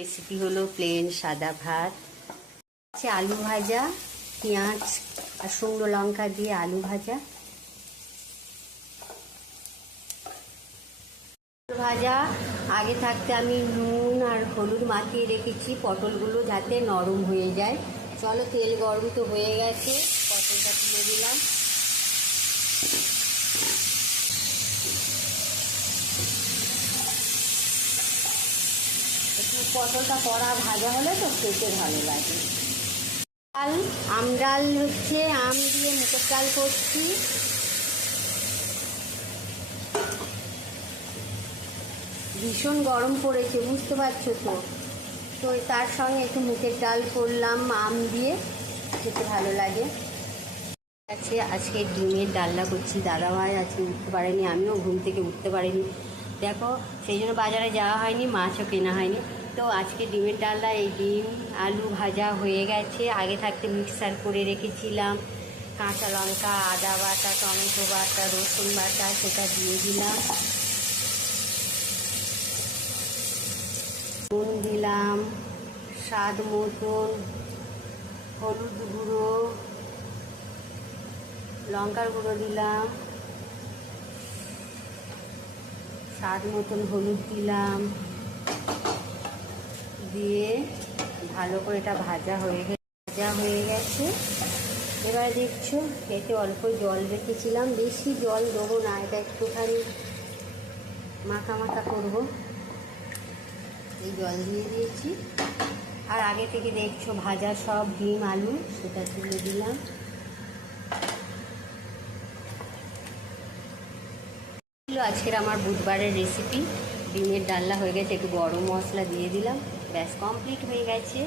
Recipe হলো plane সাদা ভাত, আলু ভাজা, পেঁয়াজ আর শুকনো লঙ্কা দিয়ে আলু ভাজা। ভাজা আগে থাকতে আমি নুন আর হলুদ মাখিয়ে রেখেছি পটলগুলো যাতে নরম হয়ে যায়। চলো, তেল গরম তো হয়ে গেছে, পটলটা তুলে দিলাম। একটু পটলটা কড়া ভাজা হলে তো খেতে ভালো লাগে। আমডাল হচ্ছে আম দিয়ে মুগের ডাল করছি। ভীষণ গরম পড়েছে, বুঝতে পারছো তো। তো তার সঙ্গে একটু মুগের ডাল করলাম আম দিয়ে, খেতে ভালো লাগে। আজকে ডিমের ডালনা করছি। দাদাভাই আজকে উঠতে পারেনি, আমিও ঘুম থেকে উঠতে পারিনি, দেখো, সেই জন্য বাজারে যাওয়া হয়নি, মাছও কেনা হয়নি। তো আজকে ডিমের ডালনা, এই ডিম আলু ভাজা হয়ে গেছে। আগে থাকতে মিক্সার করে রেখেছিলাম কাঁচা লঙ্কা, আদা বাটা, টমেটো বাটা, রসুন বাটা, সেটা দিয়ে দিলাম। নুন দিলাম স্বাদ মতন, হলুদ গুঁড়ো, লঙ্কার গুঁড়ো দিলাম স্বাদ মতন, হলুদ দিলাম, দিয়ে ভালো করে এটা ভাজা হয়ে গেছে। এবার দেখছো এতে অল্প জল রেখেছিলাম, বেশি জল দেবো না, এটা একটুখানি মাখা মাখা করবো, এই জল দিয়ে দিয়েছি। আর আগে থেকে দেখছো ভাজা সব ডিম আলু, সেটা তুলে দিলাম। আজকের আমার বুধবারের রেসিপি ডিমের ডালনা হয়ে গেছে, একটু গরম মশলা দিয়ে দিলাম, ব্যাস কমপ্লিট হয়ে গেছে।